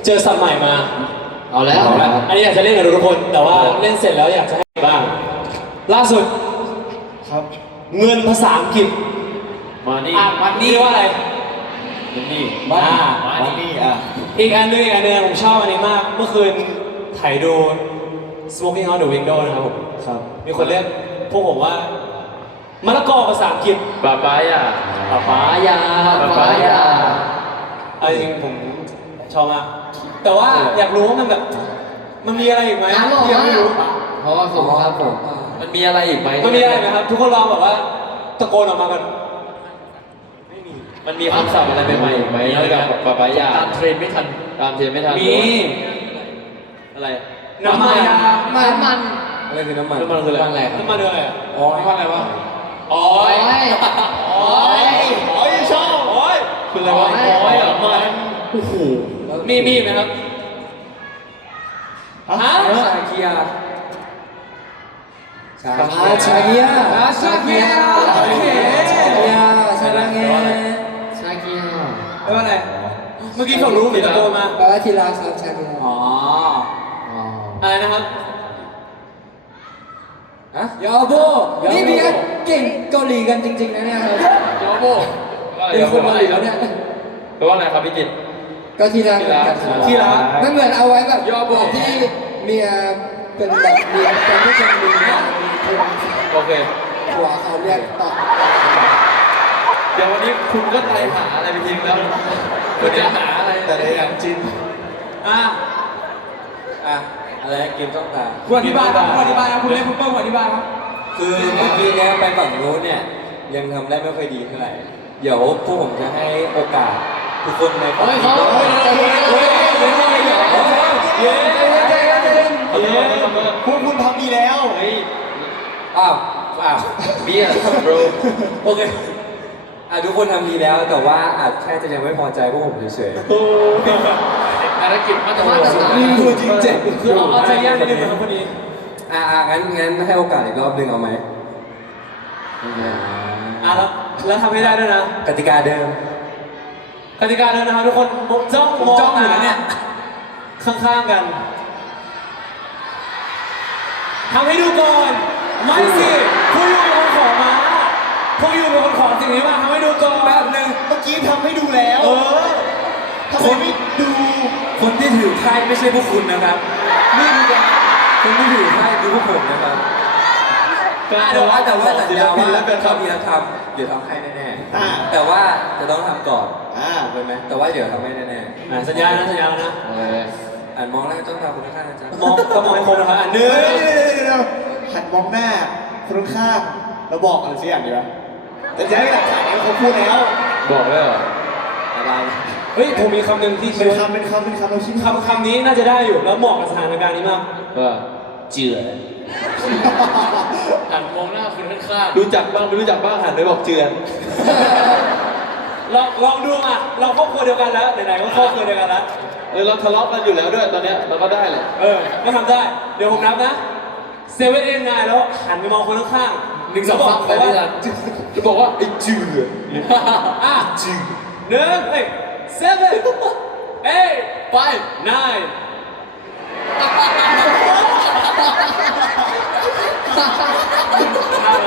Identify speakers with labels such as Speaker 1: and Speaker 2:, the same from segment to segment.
Speaker 1: เจอสับใหม่มา
Speaker 2: เอาแล้ว
Speaker 1: อันนี้อยากจะเล่นกับทุกคนแต่ว่าเล่นเสร็จแล้วอยากจะให้บ้างล่าสุด
Speaker 3: ครับ
Speaker 1: เงินภาษาอังกฤษ
Speaker 2: มัน
Speaker 1: นี่ว่าอะไร
Speaker 2: มันนี่
Speaker 1: อีกอันนึงผมชอบอันนี้มากเมื่อคืนถ่ายดู Smoking Out the Window นะครับผม
Speaker 3: ครับ
Speaker 1: มีคนเรียกพวกผมว่ามะละกอภาษาอังกฤษ
Speaker 2: ปาปายา
Speaker 1: จริงผมชอบมากแต่ว่าอยากรู้ว่ามันแบบมันมีอะไรอีกไหมที่ยังไม่รู้
Speaker 2: เพราะว่าผมครับผมมันมีอะไรอีกไหม
Speaker 1: มันมีอะไรไหมครับทุกคนลองแบบว่าตะโกนออกมากัน
Speaker 2: มันมีคำศัพท์อะไรใหม่ๆอีกไหมนอกจากปาปายาตามเทรนไม่ทัน
Speaker 1: มี
Speaker 2: อะไร
Speaker 1: น้ำมัน
Speaker 2: อะไรคือน้ำมันคืออะไร
Speaker 1: น้ำมันอะไร
Speaker 2: อ๋อน้ำมันอะไรวะ
Speaker 1: อ๋อชอบ
Speaker 2: คืออะไรวะมันโอ้โห
Speaker 1: มีไหมครับ
Speaker 2: ฮะชาเกีย
Speaker 1: แปลว่าอะไรเมื่อกี้เขารู้หรือตะโกนมา
Speaker 4: แปลว่าทีรักครับชาเกีย
Speaker 1: อะไรนะครับ
Speaker 4: ยอโบนี่มีเก่งเกาหลีกันจริงๆนะเนี่ยครับ
Speaker 2: ยอโบ
Speaker 4: เป็นคนเกาหลีแล้วเนี่ย
Speaker 2: แปลว่าอะไรครับพี่จิต
Speaker 4: ก็ทีรักไม่เหมือนเอาไว้แบบ
Speaker 2: ยอโบ
Speaker 4: ที่เมียเป็นแบบเมียเป็นผู้ชายมี
Speaker 2: โอเค
Speaker 4: หัวเขาเรียกต่อ
Speaker 2: เดี๋ยววันนี้คุณก็ไปหาอะไรไปทิ้งแล้วคุณจะหาอะไร
Speaker 3: แต่ในอย่างจิน
Speaker 2: อะไรเกมต้องตา
Speaker 1: คุณอธิบายครับคุณเล่นคุณเปิ้ลอธิบายครับ
Speaker 2: คือเมื่อกี้เนี้ยไปฝั่งโน้นเนี่ยยังทำได้ไม่ค่อยดีเท่าไหร่เดี๋ยวพวกผมจะให้โอกาสทุกคนในฝั่งนี้
Speaker 3: พวกคุณทำดีแล้ว
Speaker 2: เบียร์โบรโอเคทุกคนทำดีแล้วแต่ว่าอาจแค่จะยังไม่พอใจพวกผมเฉยๆภารกิจมาตรฐาน
Speaker 1: คือจริงเจ็บคือเอาใจยากนิดนึงครับพอดี
Speaker 2: งั้นให้โอกาสอีกรอบนึงเอาไหม
Speaker 1: แล้วทำให้ได้ด้วยนะ
Speaker 2: กติกาเดิม
Speaker 1: นะครับทุกคนจ้องอยู่นะเนี่ยข้างๆกันทำให้ดูก่อนไม่สิพวกยูเป็นคนขอมาพวกยูเป็นคนขอสิ่งนี้มาทำให้ดูก่อน
Speaker 3: แป๊บนึงเมื่อกี้ทำให้ดูแล้วทำไมไม่ดู
Speaker 2: คนที่ถือไพ่ไม่ใช่พวกคุณนะครับนี่คือคนที่ถือไพ่คือพวกผมนะครับแต่ว่าสัญญาว่าเขามีทำเดี๋ยวทำให้แน่ๆแต่ว่าจะต้องทำก่อนเป็นไหมแต่ว่าเดี๋ยวทำให้แน่
Speaker 1: ๆสัญญานะ
Speaker 2: มองแล้วต้องทำคุณค่าจ้ะ
Speaker 1: ต้องมองให้ครบนะครับเดี๋
Speaker 3: ยวหันมองหน้าคนข้างแล้วบอกอะไรสักอย่างดีวะแต่จะให้หลักฐานเขาพูดแล้ว
Speaker 2: บอกเลยเหรออะไร
Speaker 1: ผมมีคำหนึ่งที่
Speaker 3: เป็นคำเราชิม
Speaker 1: คำนี้น่าจะได้อยู่แล้วเหมาะกับสถานการณ์นี้มาก
Speaker 2: เจือหันมองหน้าคุณข้างรู้จักบ้างไม่รู้จักบ้างหันไปบอกเจือน
Speaker 1: ลองดูเราครอบครัวเดียวกันแล้วไหนๆก็ครอบครัวเดียวกันแล้ว
Speaker 2: เราทะเลาะกันอยู่แล้วด้วยตอนนี้เราก็ได้เลย
Speaker 1: ก็ทำได้เดี๋ยวผมนับนะ7 8 9แล้วหันไปมองคนข้างๆ1 2 3
Speaker 2: จะบอกว่าไอ้เจือ
Speaker 1: จือ7 8 5 9อะไร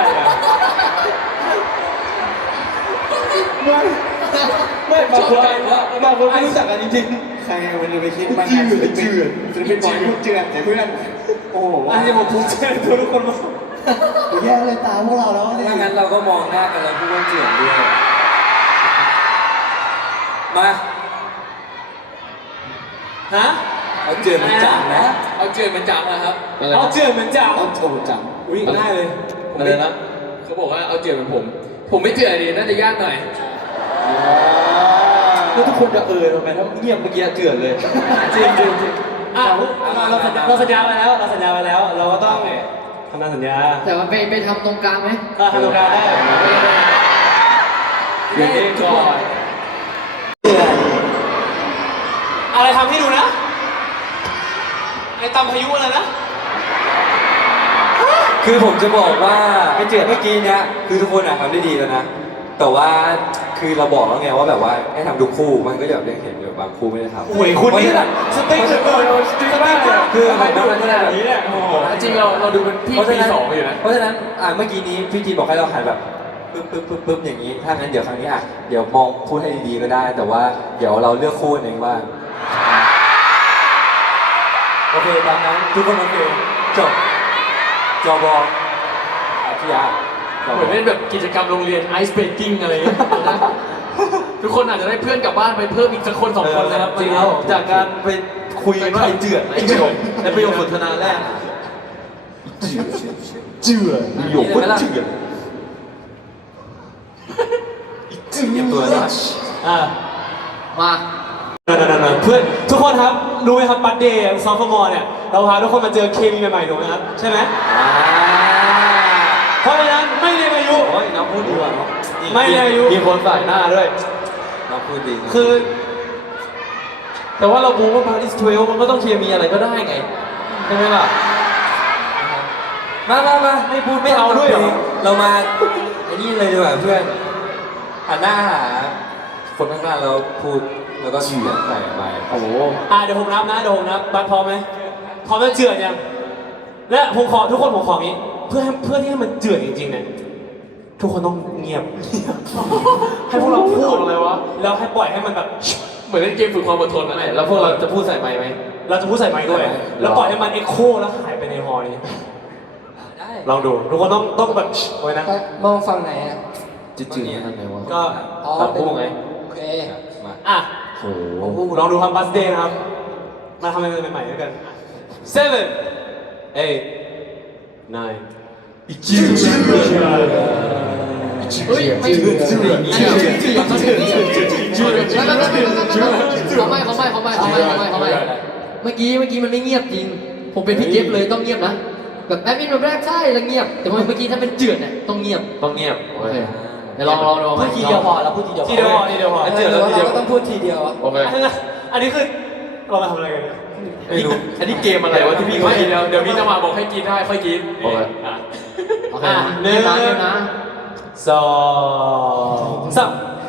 Speaker 2: ไม่บางคนไม่รู้จักกันจริง
Speaker 3: ๆใครมันจะไปคิดมันเจือนจะเป็นบอยพูดเจือนแต่เพื่อนโอ้โห
Speaker 1: อันนี้ผมภูมิใจทุกคนมา
Speaker 3: แย่เลยตาพวกเราแล้ว
Speaker 2: ถ้างั้นเราก็มองหน้ากันแล้วพูดว่าเจือนด้วยมาเอาเจือนมันจังนะเอาเจือนมันจังนะครับ
Speaker 1: เอาเจือนมันจัง
Speaker 3: อุ้ย
Speaker 1: ได้เลย
Speaker 2: อะไรนะเขาบอกว่าเอาเจือนเหมือนผมไม่เจือนดิน่าจะยากหน่อยแล้วทุกคนจะทำไมถ้าเงียบเมื่อกี้เจือนเลย
Speaker 1: จริงเราสัญญาไปแล้วเราก็ต้องทำตามสัญญา
Speaker 4: แต่ว่าไปทำตรงกลางไหม
Speaker 1: ทำตรงกลางได้
Speaker 2: เดี๋ยวนี้ก่อน
Speaker 1: อะไรทำให้ดูนะไอ้ตำพายุอะไรนะ
Speaker 2: คือผมจะบอกว่าไอ้เจือเมื่อกี้เนี้ยคือทุกคนทำได้ดีแล้วนะแต่ว่าคือเราบอกแล้วไงว่าแบบว่าให้ทำทุกคู่มันก็แบบยังเห็นอยู่บางคู่ไม่ได้ทำ
Speaker 1: โอ้ยคุณนี่แหละสติ๊กเกอร์สติ๊กมากเลย
Speaker 2: คือผม
Speaker 1: ดู
Speaker 2: ว่า
Speaker 1: ขนาดนี้เนี่ยโอ้โห
Speaker 5: จริงเราดูเป็นพี่ปีสองอยู่นะ
Speaker 2: เพราะฉะนั้นเมื่อกี้นี้พี่จีบอกให้เราหันแบบปึ๊บอย่างนี้ถ้างั้นเดี๋ยวครั้งนี้เดี๋ยวมองพูดให้ดีๆก็ได้ แต่ว่าเดี๋ยวเราเลือกคู่เองบ้างโอเคตามนั้นทุกคนโอเคจบจอบอพี่ยา
Speaker 5: เหมือนเล่นแบบกิจกรรมโรงเรียนไอซ์เบรกกิ้งอะไรอย่างเงี้ยนะทุกคนอาจจะได้เพื่อนกลับบ้านไปเพิ่มอีกสักคนสองคนนะครับ
Speaker 2: จริงแล้วจากการไปคุยกันว่าไอ้เจือดไอ้เจือดในประโยคสนทนาแรกเจือดประโยคว่าเจือดเตรียมตัวนะ
Speaker 1: อ่ะ
Speaker 5: มา
Speaker 1: เพื่อนทุกคนครับรู้ไหมครับบัตเดย์ซอฟต์มอร์เนี่ยเราพาทุกคนมาเจอเคมีใหม่ๆถูกไหมครับใช่ไหมเพราะฉะนั้นไม่เรียนอายุ
Speaker 2: โอ้ยน้องพูดดีกว่าเนาะ
Speaker 1: ไม่เรียนอายุ
Speaker 2: มีคนใส่หน้าด้วยน้องพูดดี
Speaker 5: คือ แต่ว่าเราบูว่า Paris 12มันก็ต้องเคมีอะไรก็ได้ไงใช่ไหมล่ะ
Speaker 2: มาไม่พูดไม่เอาด้วยเหรอเรามาไอ้นี่เลยดีกว่าเพื่อนหันหน้าหาคนข้างหน้าเราพูดแล้วก็เฉียดใส่ไปโอ้โห
Speaker 1: เดี๋ยวผมนับนะบัตพร้อมไหมพร้อมจะเจือดยังและผมขอทุกคนผมของี้เพื่อที่ให้มันเจือดจริงๆเนี่ยทุกคนต้องเงียบ ให้พวกเราพูด
Speaker 5: อะไรวะ
Speaker 1: แล้วให้ปล่อยให้มันแบบ
Speaker 5: เหมือนเล่นเกมฝึกความอดทนนะแล้วพวกเราจะพูดใส่ไมค์ไหม
Speaker 1: เราจะพูดใส่ไมค์ด้วย แล้วปล่อยให้มันเอ็กโคแล้วหายไปในฮอลนี้
Speaker 4: ได้
Speaker 1: ลองดูทุกคนต้องแบบไว้นะ
Speaker 4: มองฝั่งไหนอ่ะ
Speaker 2: จืดๆทำไงวะ
Speaker 1: ก็
Speaker 4: อ๋อ
Speaker 5: ตัดคู่ไง
Speaker 4: โอเค
Speaker 2: มา
Speaker 1: อ่ะ
Speaker 2: โอ้โห
Speaker 1: ลองดูทำบัสเดย์นะครับมาทำอะไรใหม่ๆด้วยกัน seven eight nine
Speaker 5: เฮ้ยไม่จืดจืดเขาไม่เมื่อกี้มันไม่เงียบจริงผมเป็นพี่เก็บเลยต้องเงียบนะแบบแอดมินแบบแรกใช่แล้วเงียบแต่เมื่อกี้ถ้าเป็นเจือดเนี่ยต้องเงียบโอเคเดี๋ยวลองดู
Speaker 4: พูดทีเดียวพอแล้วพูดทีเดียว
Speaker 1: ทีเดียวพอทีเดียวพอ
Speaker 2: เจือดแล้วทีเดียว
Speaker 4: เราก็ต้องพูดทีเดียวอะ
Speaker 5: โอเค
Speaker 1: อันนี้คือเรามาทำอะไรกันเนี่ย
Speaker 2: ไม่รู้
Speaker 5: อันนี้เกมอะไรวะที่พี่เขากินแล้วเดี๋ยวพี่จะมาบอกให้กินได้ค่อยกินโอเค
Speaker 4: โอเค
Speaker 1: หนึ่ง
Speaker 5: นะ
Speaker 1: สองสาม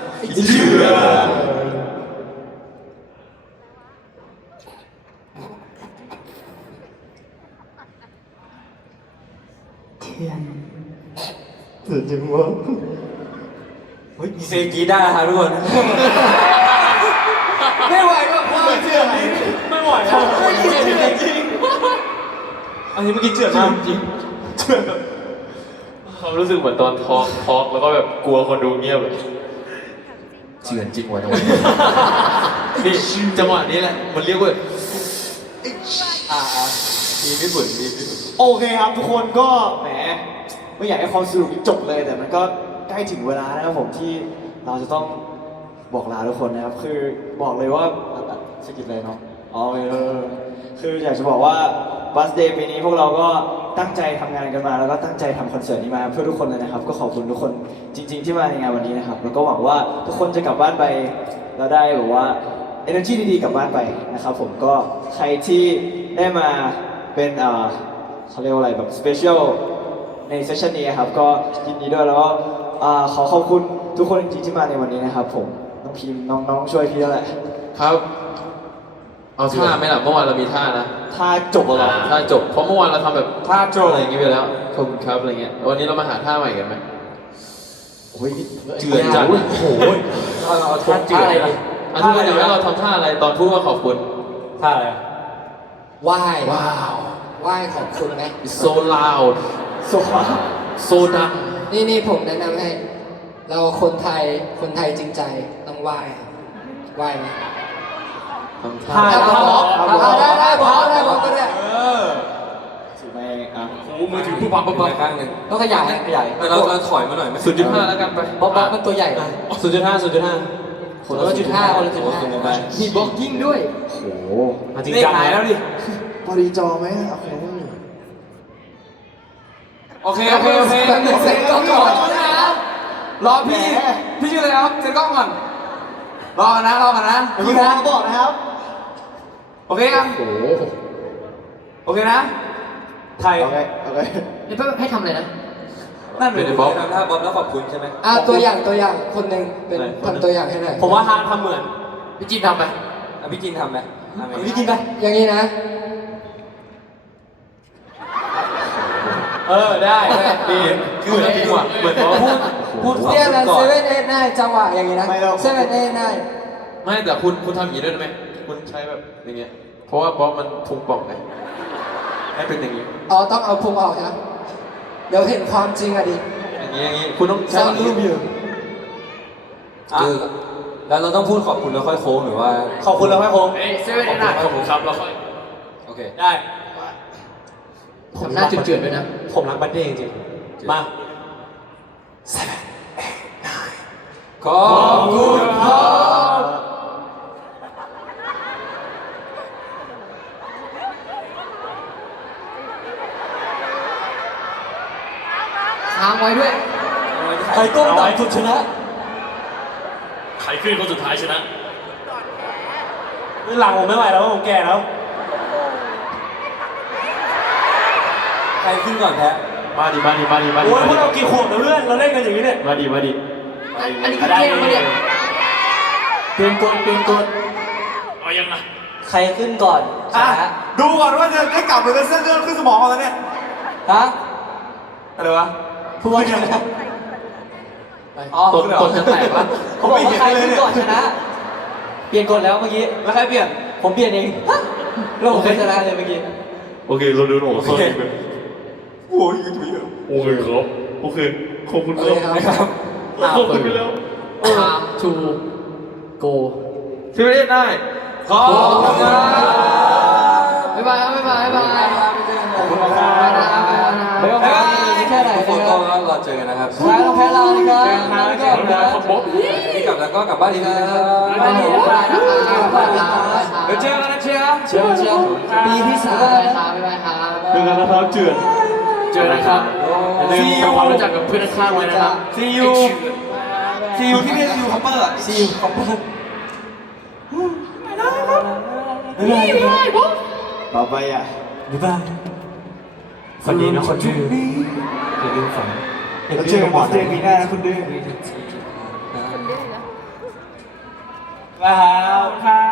Speaker 2: เฮ้ยเซกีได้ครับทุกคน
Speaker 4: ไม่ไหวก็พอ
Speaker 3: เชื่อไหม
Speaker 1: ไม่ไหวอ่ะจริงอันนี้เมื่อกี้เจือดมากจริงเจือดแบบ
Speaker 5: ความรู้สึกเหมือนตอนทอล์กแล้วก็แบบกลัวคนดูเงียบเลยเจือนจริงวะจังหวะนี่จังหวะนี้แหละมันเรียกว่า
Speaker 2: มีพี่บุญมีพี่บุญ
Speaker 3: โอเคครับทุกคนก็แหมไม่อยากให้ความสนุกจบเลยแต่มันก็ใกล้ถึงเวลานะครับผมที่เราจะต้องบอกลาทุกคนนะครับคือบอกเลยว่าสกิดเลยเนาะอ๋อคืออยากจะบอกว่าบัสเดย์ปีนี้พวกเราก็ตั้งใจทำงานกันมาแล้วก็ตั้งใจทำคอนเสิร์ตนี้มาเพื่อทุกคนเลยนะครับก็ขอบคุณทุกคนจริง ๆ ที่มาในงานวันนี้นะครับแล้วก็หวังว่าทุกคนจะกลับบ้านไปแล้วได้แบบว่า energy ดีๆกลับบ้านไปนะครับผมก็ใครที่ได้มาเป็นเขาเรียกว่าอะไรแบบสเปเชียลในเซสชันนี้ครับก็ยินดีด้วยแล้วก็ขอขอบคุณทุกคนจริงๆที่มาในวันนี้นะครับผมน้องพิมพ์น้องช่วยพี่แล้วแหละ
Speaker 5: ครับ เอาท่าไหมล่ะเมื่อวานเรามีท่านะ
Speaker 3: ถ้าจบแล้วเหรอ
Speaker 5: ท่าจบเพราะเมื่อวานเราทำแบบท่าจบอะไรอย่างงี้ไปแล้วขอบคุณครับอะไรเงี้ยวันนี้เรามาหาท่าใหม่กันไหม
Speaker 3: โอ้ย
Speaker 5: เจือนจัง
Speaker 3: โอ้โห
Speaker 2: เราเอาท่าเจือด
Speaker 5: อะไรอันทุกคนอยากให้เราทำท่าอะไรตอนพูดว่าขอบคุณ
Speaker 1: ท่าอะไรอะ
Speaker 4: ไหว้
Speaker 5: ว้าว
Speaker 4: ไหว้ขอบคุณไหม
Speaker 5: it's so loud
Speaker 3: โซฟา
Speaker 5: so ดัง
Speaker 4: นี่ผมแนะนำให้ เราคนไทยจริงใจต้องไหว้ครับไหว้ไหม
Speaker 5: ทำท่า
Speaker 1: ท่า
Speaker 4: ได้พอก็ได้
Speaker 3: ถือไม่อ่ะ
Speaker 5: โอ้มือถือปุ๊บปั๊บปุ๊บปั๊บ
Speaker 2: ข้างหนึ่ง
Speaker 4: ต้องขยาย
Speaker 2: เราถอยมาหน่อยไหม
Speaker 5: 0.5แล้วกันไป
Speaker 4: บล็อกมันตัวใหญ่
Speaker 1: 0.5
Speaker 4: คนละจุดห้ามีบล็อกกิ้งด้วย
Speaker 3: โอ้โห
Speaker 1: จริงจังแล้วดิ
Speaker 3: พอดีจอไหมโอเค
Speaker 5: โอเค
Speaker 4: แป๊บนึงเซ็ตกล้องก่อน
Speaker 5: รอพี่ชื่ออะไรครับเซ็ตกล้องก่อนรอกันนะ
Speaker 3: พี่พอบอกนะครับ
Speaker 5: โอเคยังโอเคนะ
Speaker 1: ไทย
Speaker 3: โอเค
Speaker 5: ให้ทำอะไรนะ
Speaker 2: นั่นเป็นบ๊อบทำท่าบ๊อบแล้วขอบคุณใช่ไหม
Speaker 4: ตัวอย่างคนหนึ่งเป็นทำตัวอย่างให้หน่อย
Speaker 1: ผมว่าฮาร์ดทำเหมือน
Speaker 5: พี่จินทำไป
Speaker 2: พี่จินทำไหมทำไหม
Speaker 4: พี่กินไปอย่างนี้นะ
Speaker 1: ได้ดีคือเหมือนจริงว่ะเหมือนพูดขอบ
Speaker 4: เรียก
Speaker 2: คุณ
Speaker 4: นะ
Speaker 2: ก่อ
Speaker 4: เซ
Speaker 2: น
Speaker 4: เว่นเอ็ดไนจังหวะอย่างนี้นะ
Speaker 3: ไม่หรอก
Speaker 4: เซเว่นเอ็ดไน
Speaker 6: ไม่แต่คุณทำอย่างนี้ด้วยได้ไหมคุณใช้แบบอย่างเงี้ยเพราะว่าบล็อกมันพุงป่องไงให้เป็นอย่างนี้
Speaker 4: ต้องเอาพุงออกนะเดี๋ยวเห็นความจริงอะดิ
Speaker 6: อย่างนี้คุณต้องใช้
Speaker 4: ซ่อน
Speaker 6: แบบ
Speaker 4: รูปอยู่
Speaker 2: แล้วเราต้องพูดขอบคุณแล้วค่อยโค้งหรือว่า
Speaker 1: ขอบคุณแล้วไหมโค้ง
Speaker 5: เอ้ยเซเว่นได้ขอบคุณครับแล้วค่อย
Speaker 2: โอเค
Speaker 1: ได้
Speaker 5: ทำหน้าเจือนๆด้วยนะ
Speaker 1: ผมรักบัตเดย์จริงๆ มา
Speaker 2: ขอบคุณครับ
Speaker 5: ค้างไว้ด้วย
Speaker 1: ใครก้มต่ำสุดชนะ
Speaker 7: ใครขึ้นคนสุดท้ายชนะ
Speaker 1: หลังผมไม่ไหวแล้วผมแก่แล้ว
Speaker 2: ใครขึ้นก่อนแพ้
Speaker 6: มาดิ
Speaker 1: โอ้ยพวกเรากี่ขวบนะเพื่อน เราเล่นกันอย่างนี้เนี่ย
Speaker 6: มาดิ
Speaker 5: อันนี้คือเกมปะเนี่ย
Speaker 3: เปลี่ยนกฎ
Speaker 7: เอายังนะ
Speaker 3: ใครขึ้นก่อนชนะ
Speaker 1: ดูก่อนว่าจะได้กลับหรือจะเส้นเลือดขึ้นสมองแล้วเนี่ย
Speaker 3: ฮะ
Speaker 1: อะไรวะ
Speaker 3: พูดว่าชนะ
Speaker 5: ตดจะแตกปะ
Speaker 3: เขาบอกว่าใครขึ้นก่อนชนะ เปลี่ยนกฎแล้วเมื่อกี้
Speaker 1: แล้วใครเปลี่ยน
Speaker 3: ผมเปลี่ยนเองแล้วผมเป็นชนะเลยเมื่อกี้
Speaker 6: โอเคเราดูหนูโอเค
Speaker 1: โอ้ยถูกเยอะ
Speaker 6: โอเคครับโอเคขอบคุณ
Speaker 4: โอ
Speaker 6: ค
Speaker 4: เครับ ครับ
Speaker 6: ขอบคุณไปแล้ว
Speaker 5: time to go
Speaker 6: ที่ไม่ได้
Speaker 2: ขอบคุณครับ
Speaker 5: บ๊ายบายครับบ๊ายบายบ๊ายบาย
Speaker 2: ขอบคุณนะครับ
Speaker 5: บ๊ายบายครับบ๊ายบาย
Speaker 3: ไม่ต้องการแค่ไหน
Speaker 2: ทุกคน
Speaker 3: นะครับ
Speaker 2: ก็รอเจอกันนะครับ
Speaker 3: สุดท้ายต้องแพ้เรานะครับ
Speaker 2: ที่กลับแล้วก็กลับบ้านดีนะครับ
Speaker 5: บ๊ายบายนะครับบ๊ายบายครับ
Speaker 2: เดี๋ยวเจอกันนะเชียร์
Speaker 3: เชียวปีที่สาม
Speaker 5: บ๊ายบายครับบ๊ายบายครับ
Speaker 6: เจอกันนะครับเจือน
Speaker 5: เจอนะครับอย่าลืมทำความรู้จักกับเพื่อนข้างๆไว้นะครับ
Speaker 1: ซียูที่ไม่ใช่ซียูคัพเปอร์อะซียูคัพเปอร์
Speaker 3: ต่อไปอ่ะ
Speaker 1: บ๊ายบายฝันดีนะคนดื้ออย่าลืมฝัน
Speaker 3: เราเจอกันวันเดย์ปีหน้านะคุณดื้อ
Speaker 1: ครับ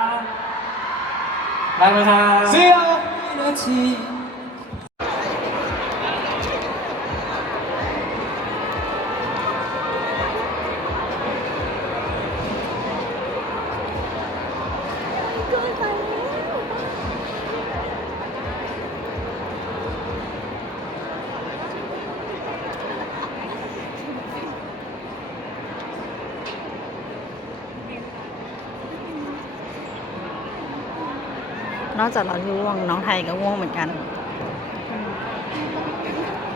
Speaker 1: ได้ไหมครับ
Speaker 3: เสียว
Speaker 8: นอกจากเราที่ง่วงน้องไทยก็ง่วงเหมือนกัน